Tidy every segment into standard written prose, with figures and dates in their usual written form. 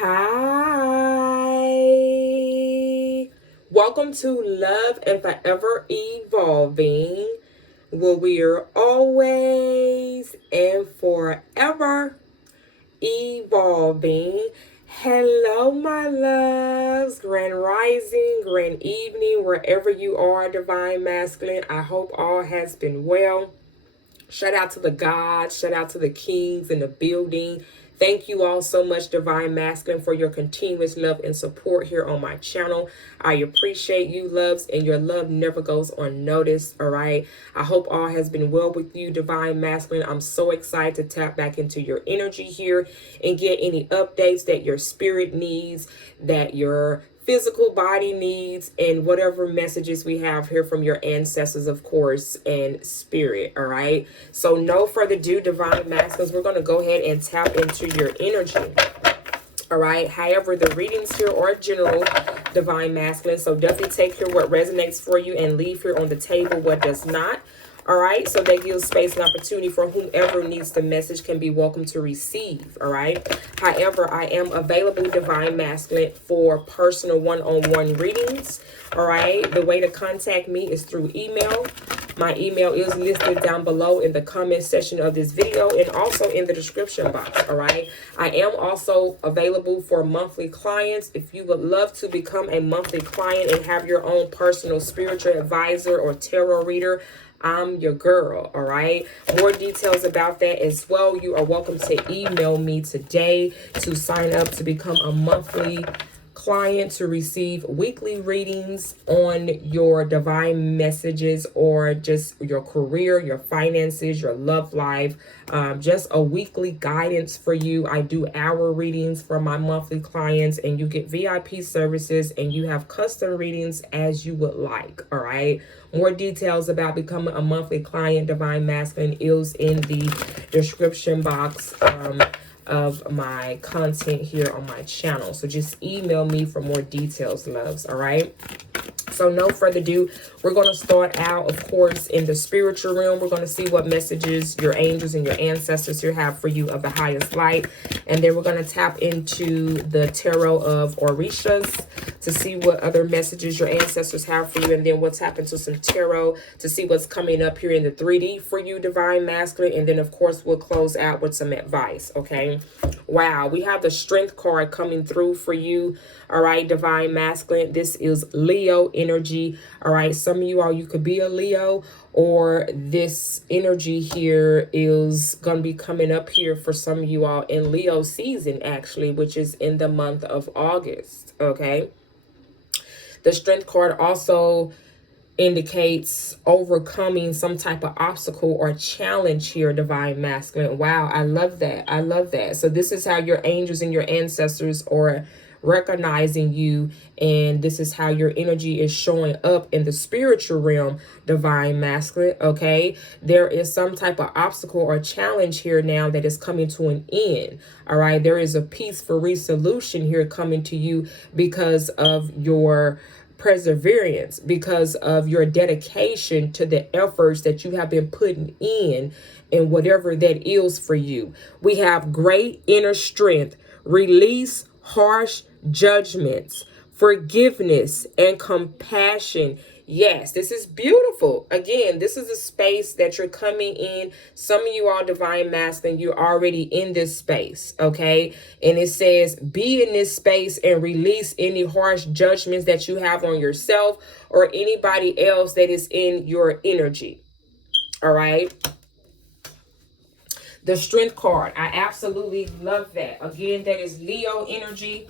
Hi. Welcome to Love and Forever Evolving, where we are always and forever evolving. Hello, my loves. Grand rising, grand evening, wherever you are, Divine Masculine. I hope all has been well. Shout out to the gods, shout out to the kings in the building. Thank you all so much, Divine Masculine, for your continuous love and support here on my channel. I appreciate you, loves, and your love never goes unnoticed, all right? I hope all has been well with you, Divine Masculine. I'm so excited to tap back into your energy here and get any updates that your spirit needs, that your physical body needs, and whatever messages we have here from your ancestors, of course, and spirit. All right, so no further ado, Divine Masculines, we're going to go ahead and tap into your energy. All right, however, the readings here are general, Divine Masculine, so definitely take here what resonates for you and leave here on the table what does not. All right, so that gives space and opportunity for whomever needs the message can be welcome to receive. All right, however, I am available, Divine Masculine, for personal one-on-one readings. All right, the way to contact me is through email. My email is listed down below in the comment section of this video and also in the description box. All right, I am also available for monthly clients. If you would love to become a monthly client and have your own personal spiritual advisor or tarot reader, I'm your girl. All right, more details about that as well. You are welcome to email me today to sign up to become a monthly client to receive weekly readings on your divine messages or just your career, your finances, your love life, just a weekly guidance for you. I do hour readings for my monthly clients, and you get VIP services, and you have custom readings as you would like. All right, more details about becoming a monthly client, Divine Masculine, is in the description box of my content here on my channel. So just email me for more details, loves. All right, so no further ado, we're going to start out, of course, in the spiritual realm. We're going to see what messages your angels and your ancestors here have for you of the highest light. And then we're going to tap into the tarot of Orishas to see what other messages your ancestors have for you. And then we'll tap into some tarot to see what's coming up here in the 3D for you, Divine Masculine. And then, of course, we'll close out with some advice, okay? Wow, we have the Strength card coming through for you. All right, Divine Masculine, this is Leo energy. All right, some of you all, you could be a Leo, or this energy here is going to be coming up here for some of you all in Leo season, actually, which is in the month of August, okay? The Strength card also indicates overcoming some type of obstacle or challenge here, Divine Masculine. Wow, I love that. I love that. So this is how your angels and your ancestors are recognizing you, and this is how your energy is showing up in the spiritual realm, Divine Masculine. Okay, there is some type of obstacle or challenge here now that is coming to an end. All right, there is a peaceful resolution here coming to you because of your perseverance, because of your dedication to the efforts that you have been putting in and whatever that is for you. We have great inner strength, release harsh judgments, forgiveness, and compassion. Yes, this is beautiful. Again, this is a space that you're coming in. Some of you are Divine Masculine, you're already in this space, okay? And it says, be in this space and release any harsh judgments that you have on yourself or anybody else that is in your energy, all right? The Strength card, I absolutely love that. Again, that is Leo energy.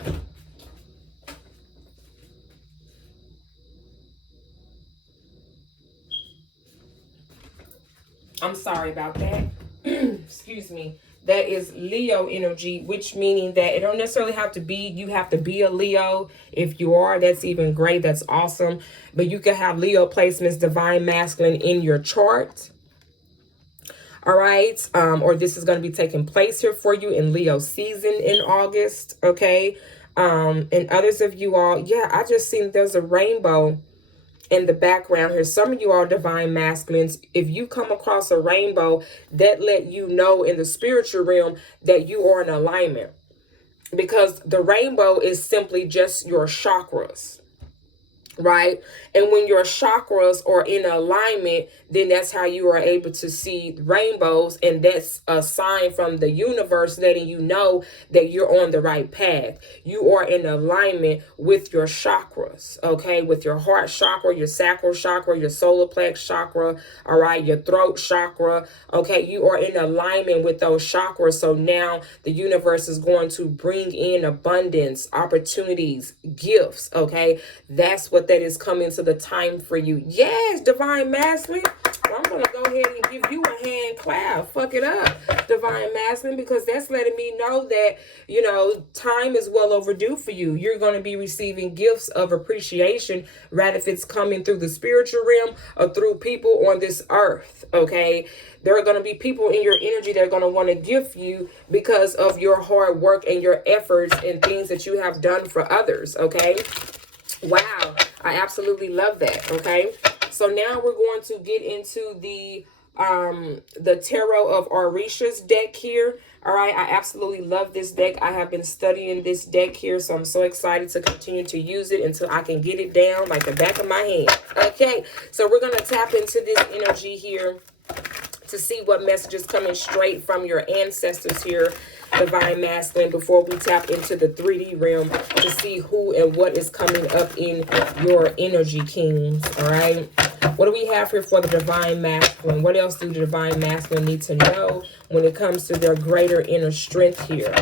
I'm sorry about that. Excuse me. That is Leo energy, which meaning that it don't necessarily have to be, you have to be a Leo. If you are, that's even great. That's awesome. But you can have Leo placements, Divine Masculine, in your chart. All right. Or this is going to be taking place here for you in Leo season in August. Okay. And others of you all, yeah, I just seen there's a rainbow in the background here. Some of you are Divine Masculines. If you come across a rainbow, that let you know in the spiritual realm that you are in alignment. because the rainbow is simply just your chakras, right? And when your chakras are in alignment, then that's how you are able to see rainbows. And that's a sign from the universe letting you know that you're on the right path. You are in alignment with your chakras, okay? With your heart chakra, your sacral chakra, your solar plex chakra, all right? Your throat chakra, okay? You are in alignment with those chakras. So now the universe is going to bring in abundance, opportunities, gifts, okay? That's what that is coming to the time for you. Yes, divine masculine. Well, I'm going to go ahead and give you a hand clap. Fuck it up, divine masculine, because that's letting me know that, you know, time is well overdue for you. You're going to be receiving gifts of appreciation, rather if it's coming through the spiritual realm or through people on this earth, okay? There are going to be people in your energy that are going to want to gift you because of your hard work and your efforts and things that you have done for others, okay? Wow, I absolutely love that, okay? So now we're going to get into the Tarot of Orisha's deck here. All right, I absolutely love this deck. I have been studying this deck here, so I'm so excited to continue to use it until I can get it down like the back of my hand. Okay, so we're going to tap into this energy here to see what messages coming straight from your ancestors here, divine masculine, before we tap into the 3D realm to see who and what is coming up in your energy, kings. All right, what do we have here for the divine masculine? What else do the divine masculine need to know when it comes to their greater inner strength here?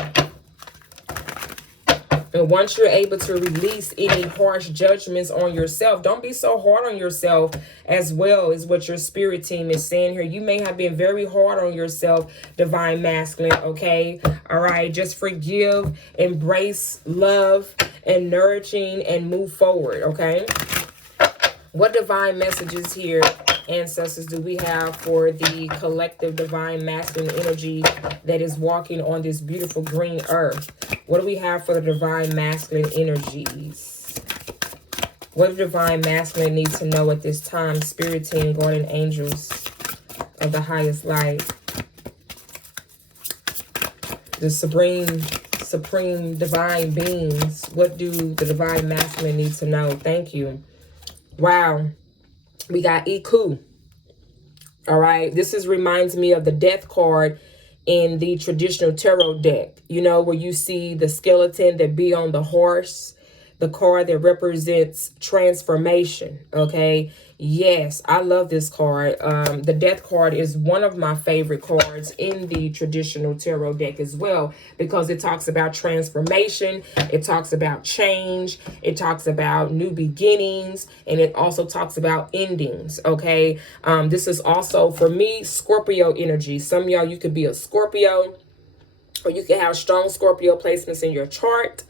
And once you're able to release any harsh judgments on yourself, don't be so hard on yourself as well, is what your spirit team is saying here. You may have been very hard on yourself, divine masculine, okay? All right, just forgive, embrace love and nourishing and move forward, okay? What divine messages here, ancestors, do we have for the collective divine masculine energy that is walking on this beautiful green earth? What do we have for the divine masculine energies? What do divine masculine need to know at this time? Spirit team, guardian angels of the highest light. The supreme divine beings. What do the divine masculine need to know? Thank you. Wow. We got Iku. All right. This reminds me of the death card in the traditional tarot deck. You know, where you see the skeleton that be on the horse. The card that represents transformation. Okay. Yes, I love this card. The death card is one of my favorite cards in the traditional tarot deck as well, because it talks about transformation. It talks about change. It talks about new beginnings. And it also talks about endings. Okay. This is also, for me, Scorpio energy. Some of y'all, you could be a Scorpio, or you can have strong Scorpio placements in your chart.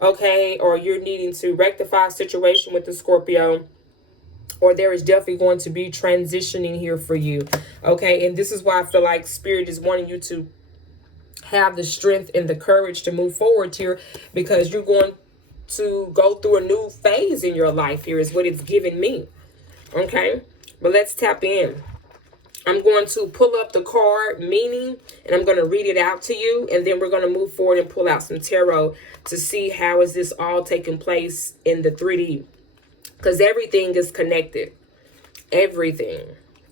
Okay. Or you're needing to rectify a situation with the Scorpio. Or there is definitely going to be transitioning here for you. Okay. And this is why I feel like Spirit is wanting you to have the strength and the courage to move forward here, because you're going to go through a new phase in your life here, is what it's giving me. Okay. But let's tap in. I'm going to pull up the card meaning, and I'm going to read it out to you. And then we're going to move forward and pull out some tarot to see how is this all taking place in the 3D. Because everything is connected. Everything.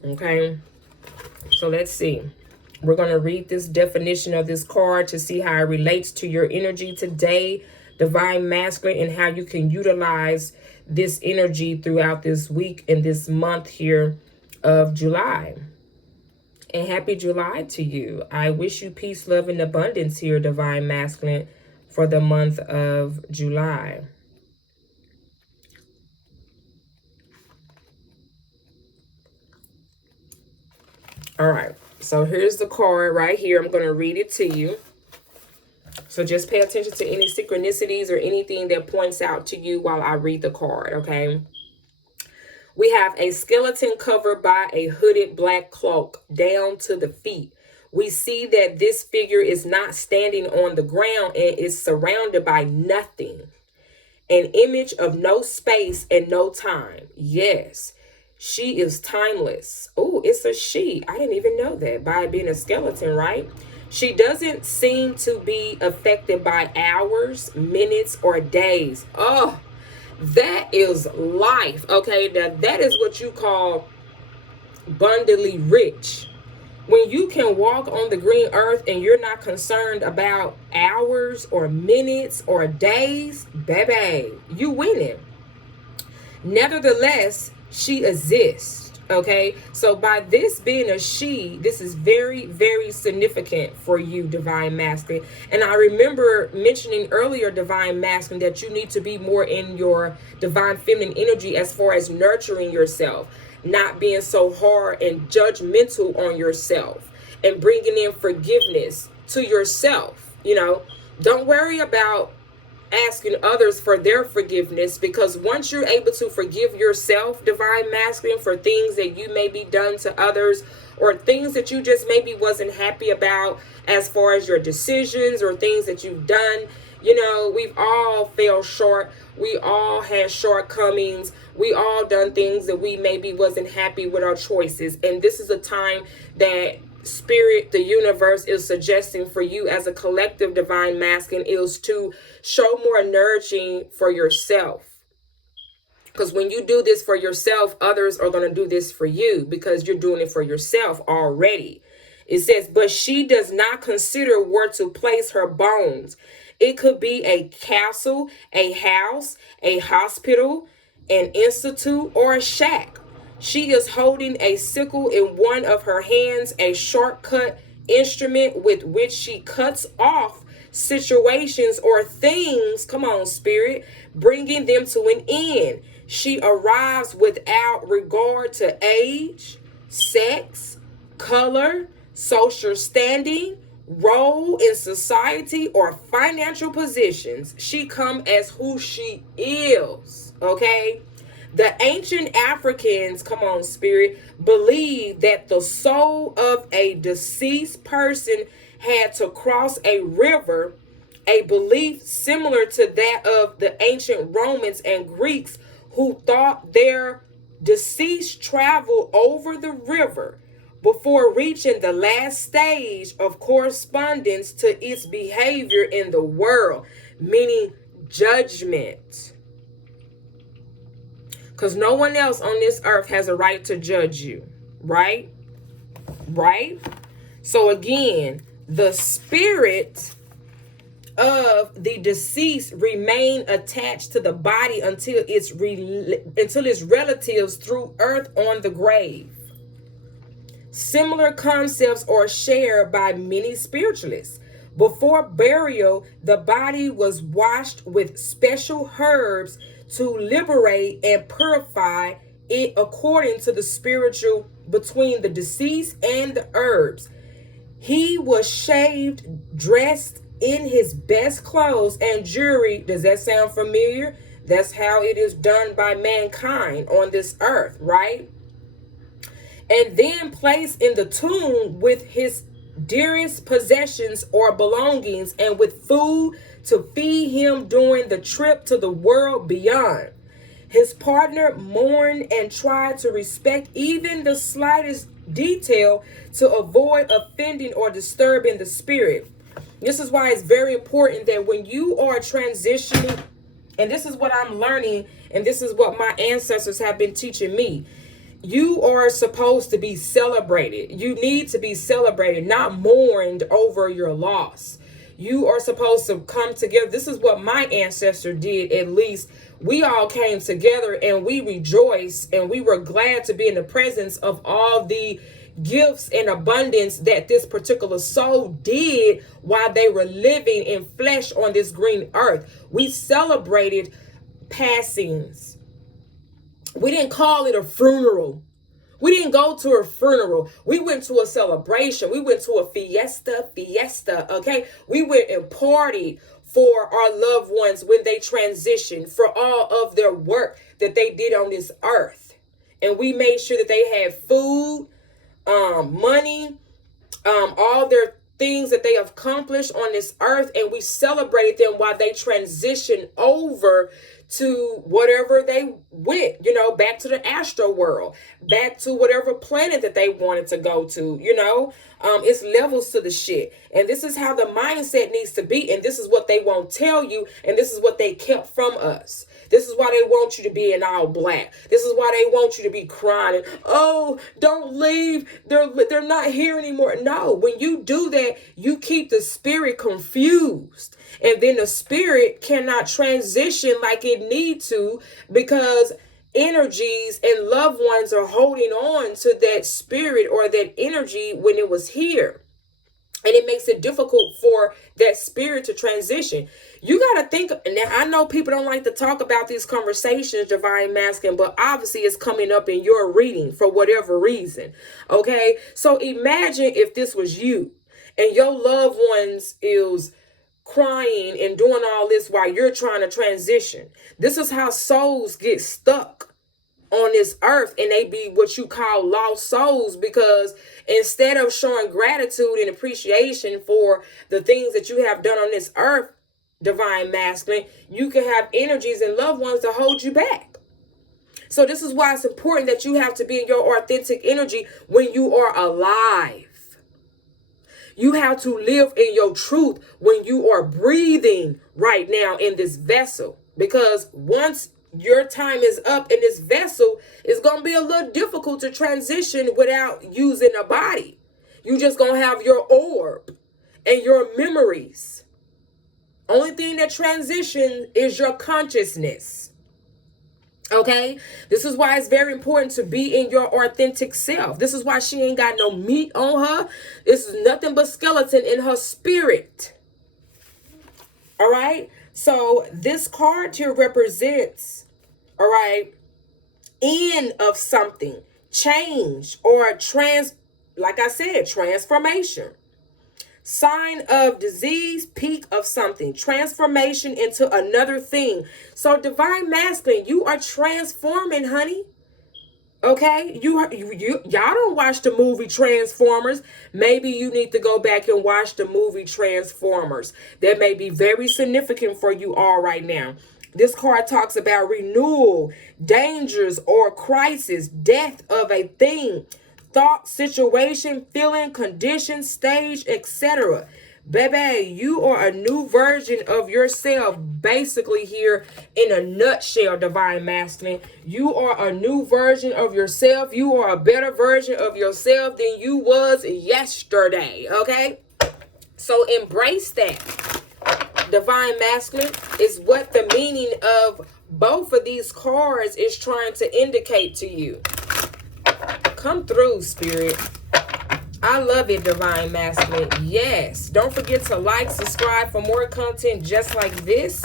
Okay. So let's see. We're going to read this definition of this card to see how it relates to your energy today, divine masculine, and how you can utilize this energy throughout this week and this month here of July. And happy July to you. I wish you peace, love, and abundance here, divine masculine, for the month of July. All right, so here's the card right here. I'm going to read it to you. So just pay attention to any synchronicities or anything that points out to you while I read the card, okay? We have a skeleton covered by a hooded black cloak down to the feet. We see that this figure is not standing on the ground and is surrounded by nothing. An image of no space and no time. Yes. She is timeless. Oh, it's a she. I didn't even know that by being a skeleton, right? She doesn't seem to be affected by hours, minutes, or days. Oh, that is life. Okay, now that is what you call abundantly rich. When you can walk on the green earth and you're not concerned about hours or minutes or days, baby, you winning. Nevertheless, she exists. Okay, so by this being a she, this is very, very significant for you, divine masculine. And I remember mentioning earlier, divine masculine, that you need to be more in your divine feminine energy as far as nurturing yourself, not being so hard and judgmental on yourself, and bringing in forgiveness to yourself. Don't worry about asking others for their forgiveness, because once you're able to forgive yourself, divine masculine, for things that you may be done to others, or things that you just maybe wasn't happy about as far as your decisions or things that you've done, we've all fell short. We all had shortcomings. We all done things that we maybe wasn't happy with our choices. And this is a time that spirit, the universe, is suggesting for you as a collective divine masculine is to show more nurturing for yourself. Because when you do this for yourself, others are going to do this for you, because you're doing it for yourself already. It says, but she does not consider where to place her bones. It could be a castle, a house, a hospital, an institute, or a shack. She is holding a sickle in one of her hands, a shortcut instrument with which she cuts off situations or things, come on, spirit, bringing them to an end. She arrives without regard to age, sex, color, social standing, role in society, or financial positions. She come as who she is, okay? The ancient Africans, come on, spirit, believed that the soul of a deceased person had to cross a river, a belief similar to that of the ancient Romans and Greeks, who thought their deceased traveled over the river before reaching the last stage of correspondence to its behavior in the world, meaning judgment. Because no one else on this earth has a right to judge you, right? Right? So again, the spirit of the deceased remain attached to the body until its relatives threw earth on the grave. Similar concepts are shared by many spiritualists. Before burial, the body was washed with special herbs to liberate and purify it according to the spiritual between the deceased and the herbs. He was shaved, dressed in his best clothes and jewelry. Does that sound familiar? That's how it is done by mankind on this earth, right? And then placed in the tomb with his dearest possessions or belongings, and with food to feed him during the trip to the world beyond. His partner mourned and tried to respect even the slightest detail to avoid offending or disturbing the spirit. This is why it's very important that when you are transitioning, and this is what I'm learning, and this is what my ancestors have been teaching me, you are supposed to be celebrated. You need to be celebrated, not mourned over your loss. You are supposed to come together. This is what my ancestor did, at least. We all came together and we rejoiced, and we were glad to be in the presence of all the gifts and abundance that this particular soul did while they were living in flesh on this green earth. We celebrated passings. We didn't call it a funeral. We didn't go to a funeral. We went to a celebration. We went to a fiesta, okay? We went and partied for our loved ones when they transitioned, for all of their work that they did on this earth. And we made sure that they had food, money, all their things that they accomplished on this earth, and we celebrated them while they transitioned over to whatever they went, back to the astro world, back to whatever planet that they wanted to go to, it's levels to the shit. And this is how the mindset needs to be. And this is what they won't tell you. And this is what they kept from us. This is why they want you to be in all black. This is why they want you to be crying. Oh, don't leave. They're not here anymore. No, when you do that, you keep the spirit confused. And then the spirit cannot transition like it need to, because energies and loved ones are holding on to that spirit or that energy when it was here. And it makes it difficult for that spirit to transition. You got to think, now I know people don't like to talk about these conversations, divine masculine, but obviously it's coming up in your reading for whatever reason. Okay. So imagine if this was you and your loved ones is crying and doing all this while you're trying to transition. This is how souls get stuck on this earth, and they be what you call lost souls, because instead of showing gratitude and appreciation for the things that you have done on this earth, divine masculine, you can have energies and loved ones to hold you back. So this is why it's important that you have to be in your authentic energy when you are alive. You have to live in your truth when you are breathing right now in this vessel, because once your time is up in this vessel, it's going to be a little difficult to transition without using a body. You just going to have your orb and your memories. Only thing that transitions is your consciousness. Okay? This is why it's very important to be in your authentic self. This is why she ain't got no meat on her. This is nothing but skeleton in her spirit. All right? So this card here represents, all right, end of something, change, or like I said, transformation. Sign of disease, peak of something, transformation into another thing. So divine masculine, you are transforming, honey. Okay, y'all don't watch the movie Transformers. Maybe you need to go back and watch the movie Transformers. That may be very significant for you all right now. This card talks about renewal, dangers or crisis, death of a thing, thought, situation, feeling, condition, stage, etc. Baby, you are a new version of yourself, basically here in a nutshell, divine masculine. You are a new version of yourself. You are a better version of yourself than you was yesterday, okay? So embrace that. Divine masculine is what the meaning of both of these cards is trying to indicate to you. Come through, spirit. I love it, divine masculine. Yes. Don't forget to like, subscribe for more content just like this.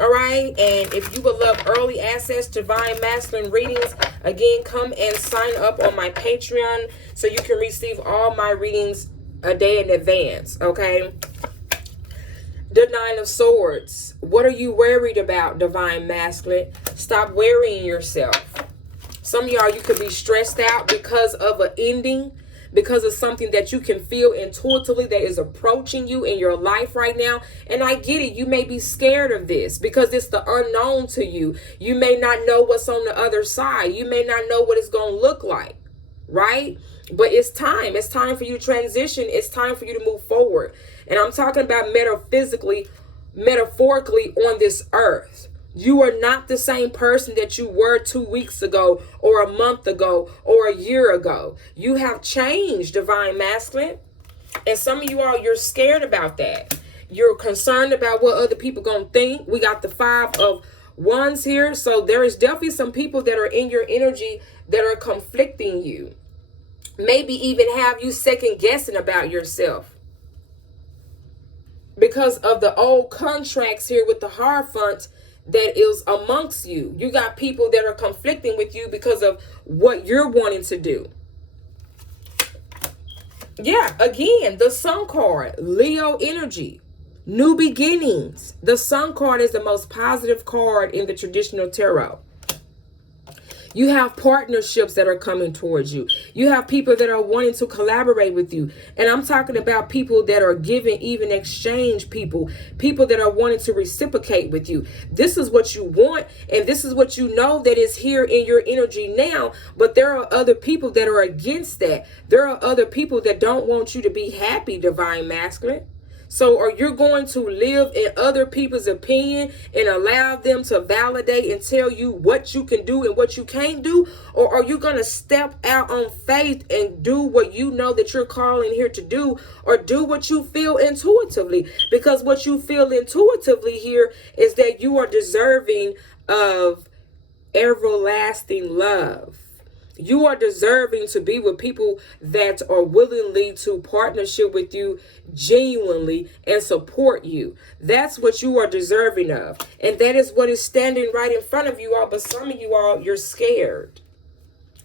All right. And if you would love early access to divine masculine readings, again, come and sign up on my Patreon so you can receive all my readings a day in advance. Okay. The Nine of Swords. What are you worried about, divine masculine? Stop worrying yourself. Some of y'all, you could be stressed out because of an ending, because of something that you can feel intuitively that is approaching you in your life right now. And I get it. You may be scared of this because it's the unknown to you. You may not know what's on the other side. You may not know what it's going to look like, right? But it's time. It's time for you to transition. It's time for you to move forward. And I'm talking about metaphorically on this earth. You are not the same person that you were 2 weeks ago or a month ago or a year ago. You have changed, divine masculine. And some of you all, you're scared about that. You're concerned about what other people going to think. We got the 5 of Wands here. So there is definitely some people that are in your energy that are conflicting you. Maybe even have you second guessing about yourself. Because of the old contracts here with the Hierophant that is amongst you. You got people that are conflicting with you because of what you're wanting to do. Yeah, again, the Sun card, Leo energy, new beginnings. The Sun card is the most positive card in the traditional tarot. You have partnerships that are coming towards you. You have people that are wanting to collaborate with you. And I'm talking about people that are giving, even exchange people, people that are wanting to reciprocate with you. This is what you want, and this is what you know that is here in your energy now. But there are other people that are against that. There are other people that don't want you to be happy, Divine Masculine. So are you going to live in other people's opinion and allow them to validate and tell you what you can do and what you can't do? Or are you going to step out on faith and do what you know that you're calling here to do, or do what you feel intuitively? Because what you feel intuitively here is that you are deserving of everlasting love. You are deserving to be with people that are willingly to partnership with you genuinely and support you. That's what you are deserving of. And that is what is standing right in front of you all. But some of you all, you're scared.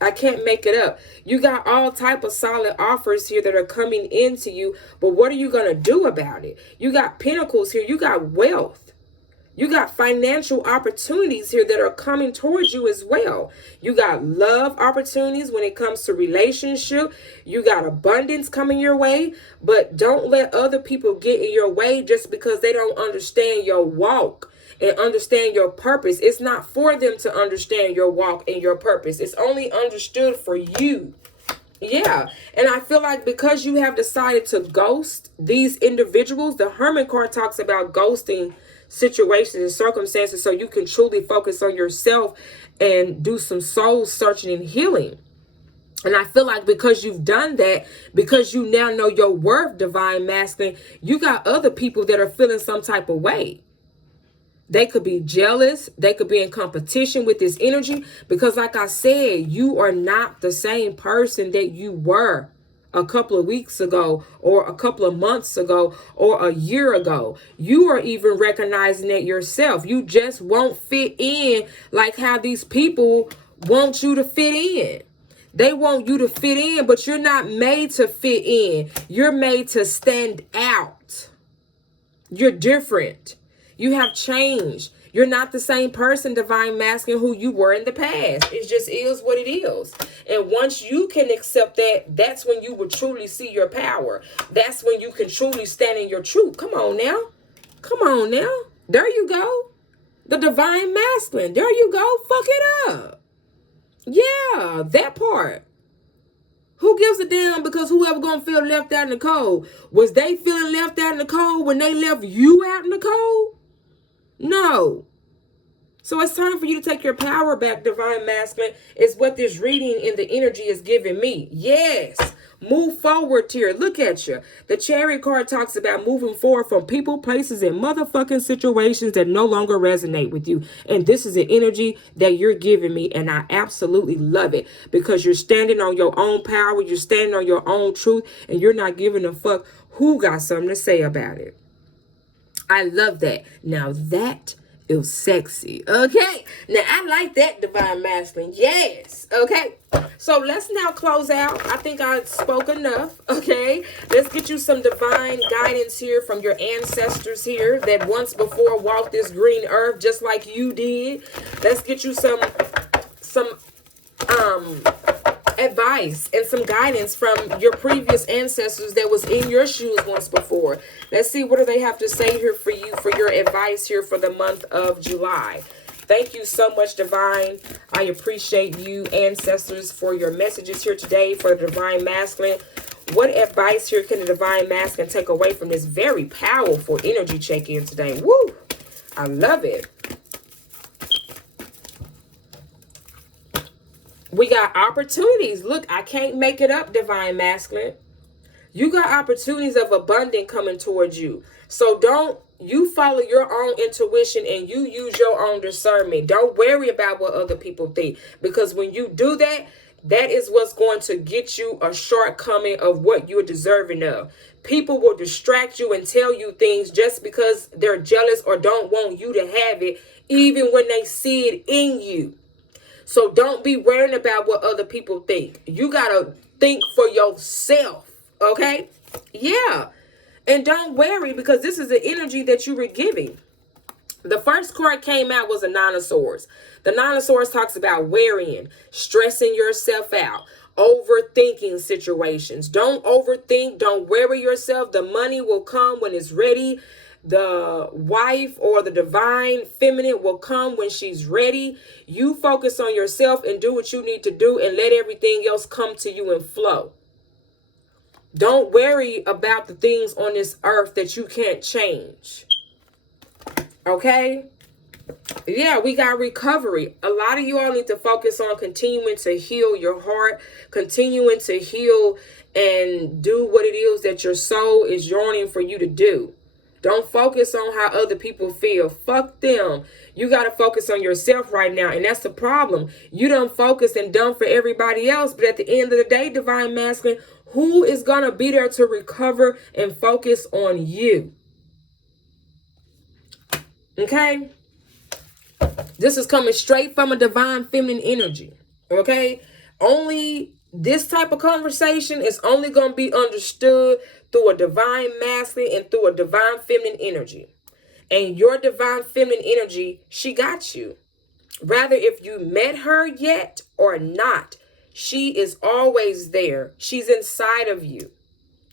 I can't make it up. You got all type of solid offers here that are coming into you. But what are you going to do about it? You got pentacles here. You got wealth. You got financial opportunities here that are coming towards you as well. You got love opportunities when it comes to relationship. You got abundance coming your way. But don't let other people get in your way just because they don't understand your walk and understand your purpose. It's not for them to understand your walk and your purpose. It's only understood for you. Yeah. And I feel like because you have decided to ghost these individuals, the Hermit card talks about ghosting situations and circumstances so you can truly focus on yourself and do some soul searching and healing. And I feel like because you've done that, because you now know your worth, Divine Masculine, you got other people that are feeling some type of way. They could be jealous. They could be in competition with this energy because, like I said, you are not the same person that you were a couple of weeks ago or a couple of months ago or a year ago. You are even recognizing that yourself. You just won't fit in like how these people want you to fit in. They want you to fit in, but you're not made to fit in. You're made to stand out. You're different. You have changed. You're not the same person, Divine Masculine, who you were in the past. It just is what it is. And once you can accept that, that's when you will truly see your power. That's when you can truly stand in your truth. Come on now. Come on now. There you go. The Divine Masculine. There you go. Fuck it up. Yeah, that part. Who gives a damn? Because whoever gonna feel left out in the cold, was they feeling left out in the cold when they left you out in the cold? No. So it's time for you to take your power back, Divine Masculine, is what this reading in the energy is giving me. Yes. Move forward here. Look at you. The Chariot card talks about moving forward from people, places, and motherfucking situations that no longer resonate with you. And this is the energy that you're giving me. And I absolutely love it because you're standing on your own power. You're standing on your own truth. And you're not giving a fuck who got something to say about it. I love that. Now that is sexy. Okay. Now I like that, Divine Masculine. Yes. Okay. So let's now close out. I think I spoke enough. Okay. Let's get you some divine guidance here from your ancestors here that once before walked this green earth just like you did. Let's get you some advice and some guidance from your previous ancestors that was in your shoes once before. Let's see, what do they have to say here for you, for your advice here for the month of July. Thank you so much, Divine. I appreciate you, ancestors, for your messages here today for the Divine Masculine. What advice here can the Divine Masculine take away from this very powerful energy check-in today? Woo! I love it. We got opportunities. Look, I can't make it up, Divine Masculine. You got opportunities of abundance coming towards you. So don't you follow your own intuition and you use your own discernment. Don't worry about what other people think. Because when you do that, that is what's going to get you a shortcoming of what you're deserving of. People will distract you and tell you things just because they're jealous or don't want you to have it, even when they see it in you. So don't be worrying about what other people think. You got to think for yourself, okay? Yeah. And don't worry, because this is the energy that you were giving. The first card came out was a Nine of Swords. The Nine of Swords talks about worrying, stressing yourself out, overthinking situations. Don't overthink. Don't worry yourself. The money will come when it's ready. The wife or the divine feminine will come when she's ready. You focus on yourself and do what you need to do and let everything else come to you and flow. Don't worry about the things on this earth that you can't change. Okay? Yeah, we got recovery. A lot of you all need to focus on continuing to heal your heart, continuing to heal and do what it is that your soul is yearning for you to do. Don't focus on how other people feel. Fuck them. You got to focus on yourself right now. And that's the problem. You done focused and done for everybody else. But at the end of the day, Divine Masculine, who is going to be there to recover and focus on you? Okay? This is coming straight from a divine feminine energy. Okay? Only this type of conversation is only going to be understood through a divine masculine and through a divine feminine energy. And your divine feminine energy, she got you. Rather if you met her yet or not, she is always there. She's inside of you.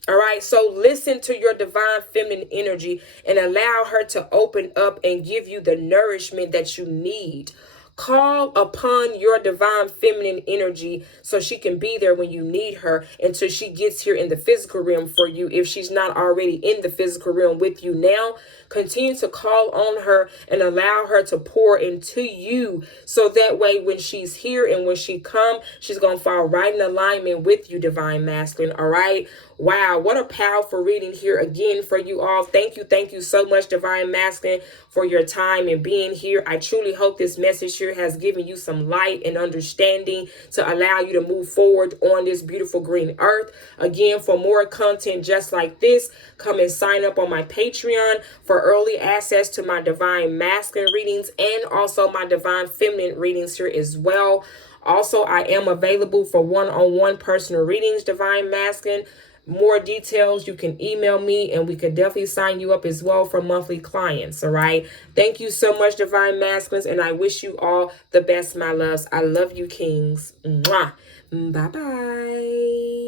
All right, so listen to your divine feminine energy and allow her to open up and give you the nourishment that you need. Call upon your divine feminine energy so she can be there when you need her until she gets here in the physical realm for you. If she's not already in the physical realm with you now, continue to call on her and allow her to pour into you. So that way when she's here and when she comes, she's going to fall right in alignment with you, Divine Masculine. All right. Wow, what a powerful reading here again for you all. Thank you so much, Divine Masculine, for your time and being here. I truly hope this message here has given you some light and understanding to allow you to move forward on this beautiful green earth. Again, for more content just like this, come and sign up on my Patreon for early access to my Divine Masculine readings and also my Divine Feminine readings here as well. Also, I am available for one-on-one personal readings, Divine Masculine. More details, you can email me and we can definitely sign you up as well for monthly clients. All right. Thank you so much, Divine Masculines. And I wish you all the best, my loves. I love you, kings. Mwah. Bye-bye.